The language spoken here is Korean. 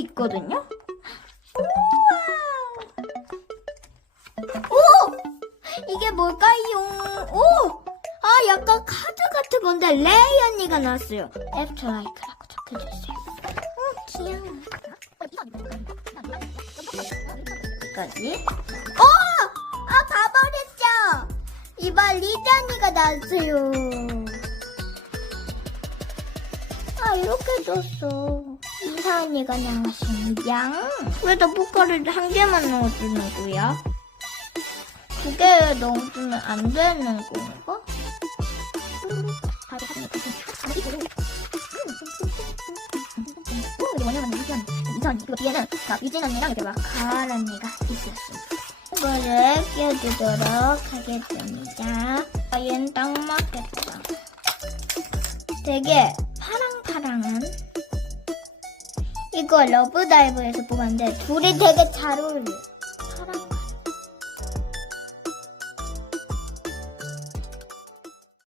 있거든요. 우와! 오! 이게 뭘까요? 오! 아, 약간 카드 같은 건데 레이 언니가 나왔어요. 애프터 라이크라고 적혀주세요. 음, 귀여워. 여기까지. 어! 아, 봐버렸죠? 이발 리자니가 나왔어요. 아, 이렇게 줬어. 이사언니가 나왔습니다. 왜 떡볶이를 한 개만 넣어주는 거야? 두 개 넣어주면 안 되는 건가? 뭐냐면 이전, 이전, 그리고 뒤에는 자, 유진 언니랑 이렇게 막 가을 언니가 있었습니다. 이거를 끼워주도록 하겠습니다. 아, 얘는 딱 맞겠다. 되게 파랑파랑한 이거 러브다이브에서 뽑았는데 둘이 되게 잘 어울려.